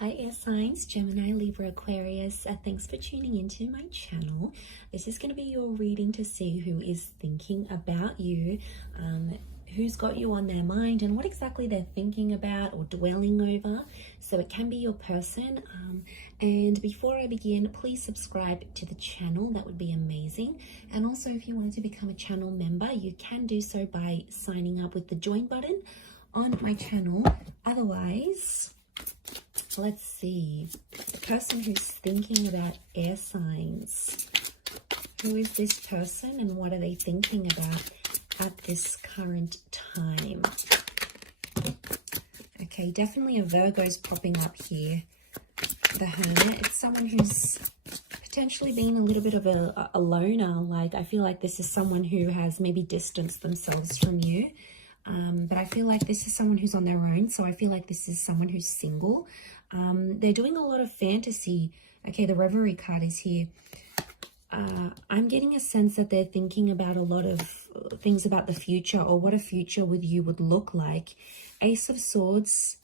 Hi air signs, Gemini, Libra, Aquarius. Thanks for tuning into my channel. This is going to be your reading to see who is thinking about you, who's got you on their mind and what exactly they're thinking about or dwelling over. So it can be your person. And before I begin, please subscribe to the channel. That would be amazing. And also if you wanted to become a channel member, you can do so by signing up with the join button on my channel. Otherwise, let's see, the person who's thinking about air signs. Who is this person and what are they thinking about at this current time? Okay, definitely a Virgo's popping up here. The Hermit, it's someone who's potentially been a little bit of a loner. Like, I feel like this is someone who has maybe distanced themselves from you. But I feel like this is someone who's on their own. So I feel like this is someone who's single. They're doing a lot of fantasy. Okay, the Reverie card is here. I'm getting a sense that they're thinking about a lot of things about the future or what a future with you would look like. Ace of Swords.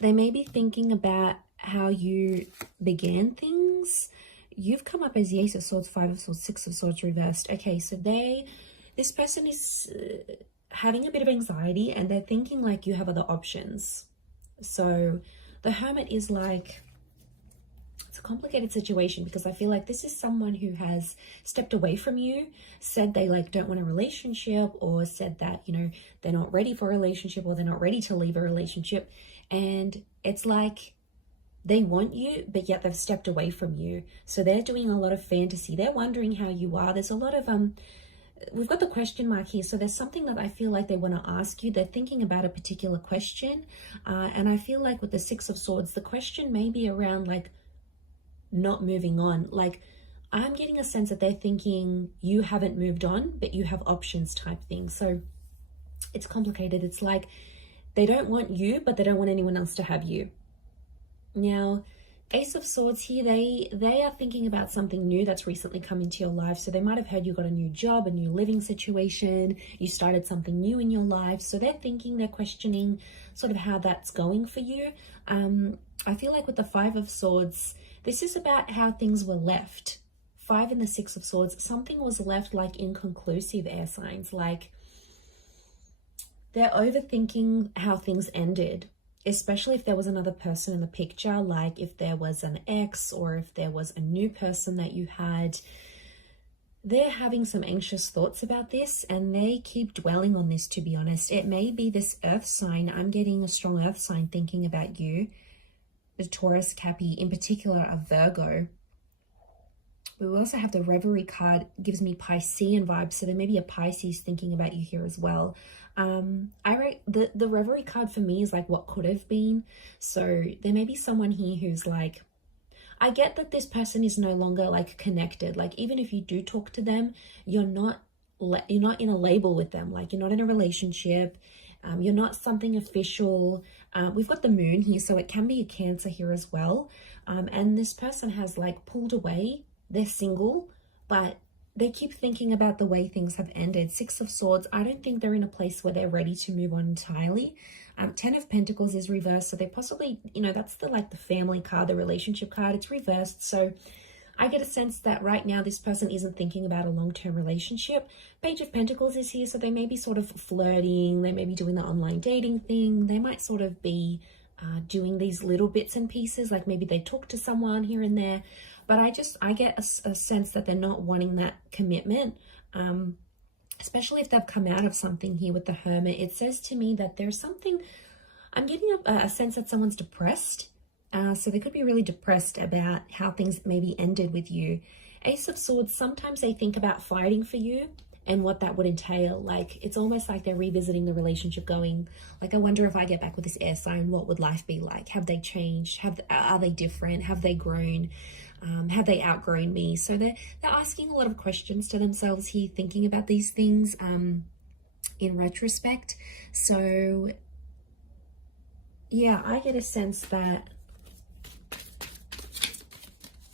They may be thinking about how you began things. You've come up as the Ace of Swords, Five of Swords, Six of Swords reversed. Okay, so this person is having a bit of anxiety and they're thinking like you have other options. So the Hermit is like, it's a complicated situation because I feel like this is someone who has stepped away from you, said they like don't want a relationship, or said that, you know, they're not ready for a relationship or they're not ready to leave a relationship. And it's like they want you, but yet they've stepped away from you. So they're doing a lot of fantasy. They're wondering how you are. There's a lot of we've got the question mark here, so there's something that I feel like they want to ask you. They're thinking about a particular question, and I feel like with the Six of Swords, the question may be around like not moving on. Like, I'm getting a sense that they're thinking you haven't moved on, but you have options type thing. So it's complicated. It's like they don't want you, but they don't want anyone else to have you. Now, Ace of Swords here, they are thinking about something new that's recently come into your life. So they might have heard you got a new job, a new living situation, you started something new in your life. So they're thinking, they're questioning sort of how that's going for you. I feel like with the Five of Swords, this is about how things were left. Five and the Six of Swords, something was left like inconclusive, air signs. Like they're overthinking how things ended. Especially if there was another person in the picture, like if there was an ex or if there was a new person that you had. They're having some anxious thoughts about this and they keep dwelling on this, to be honest. It may be this earth sign. I'm getting a strong earth sign thinking about you. The Taurus, Cappy, in particular a Virgo. We also have the Reverie card, gives me Piscean vibes. So there may be a Pisces thinking about you here as well. I rate the Reverie card for me is like what could have been. So there may be someone here who's like, I get that this person is no longer like connected. Like even if you do talk to them, you're not in a label with them. Like you're not in a relationship. You're not something official. We've got the Moon here, so it can be a Cancer here as well. And this person has like pulled away. They're single, but they keep thinking about the way things have ended. Six of Swords, I don't think they're in a place where they're ready to move on entirely. 10 of Pentacles is reversed, so they possibly, you know, that's the family card, the relationship card. It's reversed, so I get a sense that right now this person isn't thinking about a long-term relationship. Page of Pentacles is here, so they may be sort of flirting. They may be doing the online dating thing. They might sort of be doing these little bits and pieces, like maybe they talk to someone here and there. But I get a sense that they're not wanting that commitment, especially if they've come out of something here with the Hermit. It says to me that there's something, I'm getting a sense that someone's depressed. So they could be really depressed about how things maybe ended with you. Ace of Swords, sometimes they think about fighting for you and what that would entail. Like, it's almost like they're revisiting the relationship going, like, I wonder if I get back with this air sign, what would life be like? Have they changed? Are they different? Have they grown? Have they outgrown me? So they're asking a lot of questions to themselves here, thinking about these things in retrospect. So yeah, I get a sense that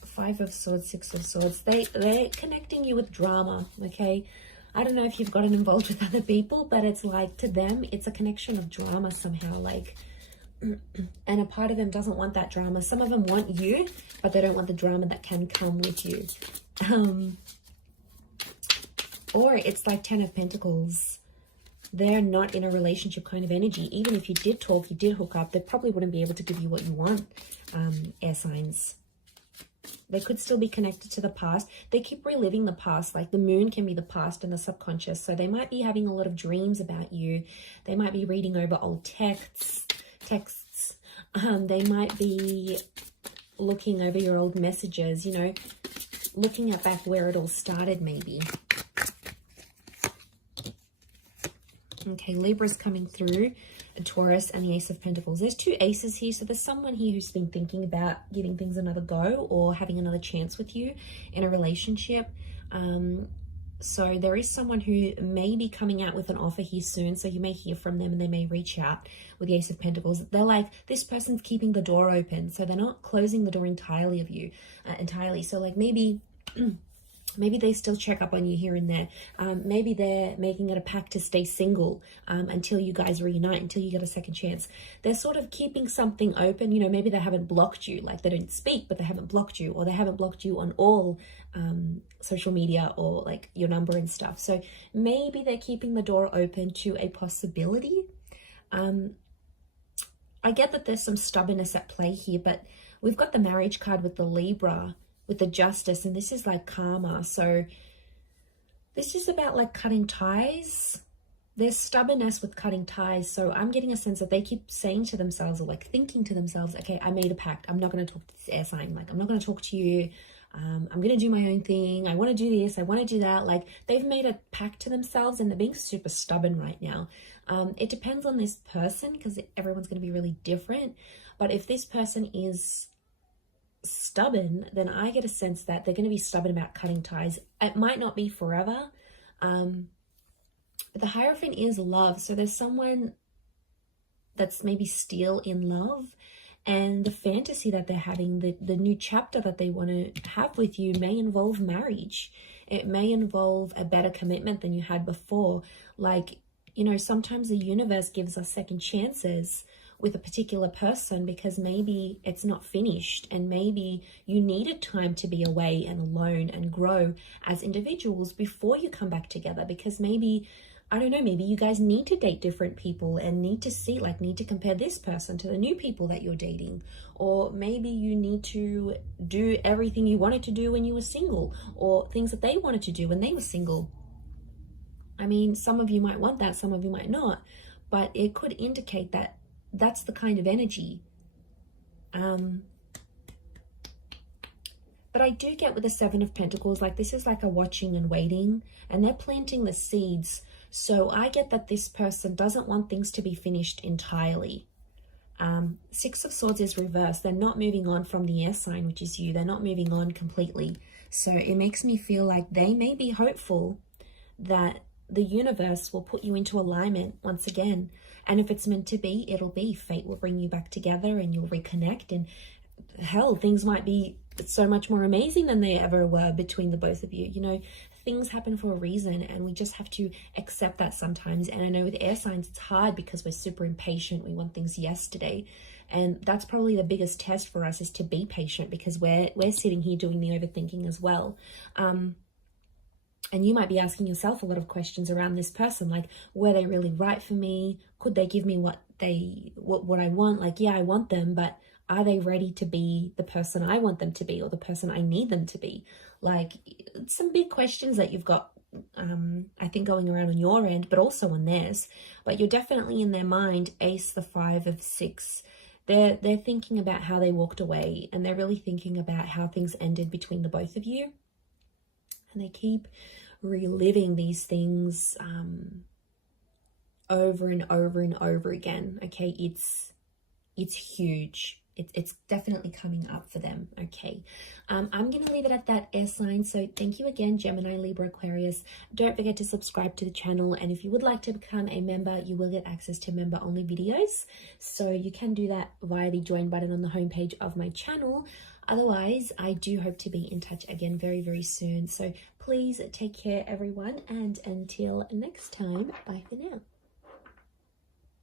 Five of Swords, Six of Swords, they're connecting you with drama, okay? I don't know if you've gotten involved with other people, but it's like to them, it's a connection of drama somehow. Like And a part of them doesn't want that drama. Some of them want you, but they don't want the drama that can come with you. Or it's like 10 of Pentacles. They're not in a relationship kind of energy. Even if you did talk, you did hook up, they probably wouldn't be able to give you what you want, air signs. They could still be connected to the past. They keep reliving the past. Like the moon can be the past and the subconscious. So they might be having a lot of dreams about you. They might be reading over old texts. They might be looking over your old messages, you know, looking at back where it all started maybe. Okay, Libra's coming through, a Taurus and the Ace of Pentacles. There's 2 aces here, so there's someone here who's been thinking about giving things another go or having another chance with you in a relationship. So there is someone who may be coming out with an offer here soon, so you may hear from them and they may reach out with the Ace of Pentacles. They're like, this person's keeping the door open, so they're not closing the door entirely of you, So like maybe... maybe they still check up on you here and there. Maybe they're making it a pact to stay single until you guys reunite, until you get a second chance. They're sort of keeping something open. You know, maybe they haven't blocked you. Like they don't speak, but they haven't blocked you. Or they haven't blocked you on all social media or like your number and stuff. So maybe they're keeping the door open to a possibility. I get that there's some stubbornness at play here, but we've got the marriage card with the Libra, with the Justice, and this is like karma. So this is about like cutting ties. There's stubbornness with cutting ties. So I'm getting a sense that they keep saying to themselves or like thinking to themselves, okay, I made a pact. I'm not going to talk to this air sign. Like I'm not going to talk to you. I'm going to do my own thing. I want to do this. I want to do that. Like they've made a pact to themselves and they're being super stubborn right now. It depends on this person because everyone's going to be really different. But if this person is stubborn, then I get a sense that they're going to be stubborn about cutting ties. It might not be forever. But the Hierophant is love. So there's someone that's maybe still in love, and the fantasy that they're having, the new chapter that they want to have with you may involve marriage. It may involve a better commitment than you had before. Like, you know, sometimes the universe gives us second chances with a particular person because maybe it's not finished and maybe you needed time to be away and alone and grow as individuals before you come back together, because maybe, I don't know, maybe you guys need to date different people and need to see, like, need to compare this person to the new people that you're dating. Or maybe you need to do everything you wanted to do when you were single, or things that they wanted to do when they were single. I mean, some of you might want that, some of you might not, but it could indicate that that's the kind of energy. But I do get with the Seven of Pentacles, like this is like a watching and waiting, and they're planting the seeds. So I get that this person doesn't want things to be finished entirely. Six of Swords is reversed. They're not moving on from the air sign, which is you. They're not moving on completely. So it makes me feel like they may be hopeful that the universe will put you into alignment once again. And if it's meant to be, it'll be. Fate will bring you back together and you'll reconnect. And hell, things might be so much more amazing than they ever were between the both of you. You know, things happen for a reason and we just have to accept that sometimes. And I know with air signs, it's hard because we're super impatient. We want things yesterday. And that's probably the biggest test for us, is to be patient, because we're sitting here doing the overthinking as well. And you might be asking yourself a lot of questions around this person, like, were they really right for me? Could they give me what I want? Like, yeah, I want them, but are they ready to be the person I want them to be, or the person I need them to be? Like, some big questions that you've got, I think, going around on your end, but also on theirs. But you're definitely in their mind. Ace, the 5 of 6. They're thinking about how they walked away, and they're really thinking about how things ended between the both of you. And they keep reliving these things over and over and over again. Okay, it's huge. It's definitely coming up for them. Okay, I'm going to leave it at that, air sign. So thank you again, Gemini, Libra, Aquarius. Don't forget to subscribe to the channel, and if you would like to become a member, you will get access to member only videos. So you can do that via the join button on the homepage of my channel. Otherwise, I do hope to be in touch again very, very soon. So please take care, everyone, and until next time, bye for now.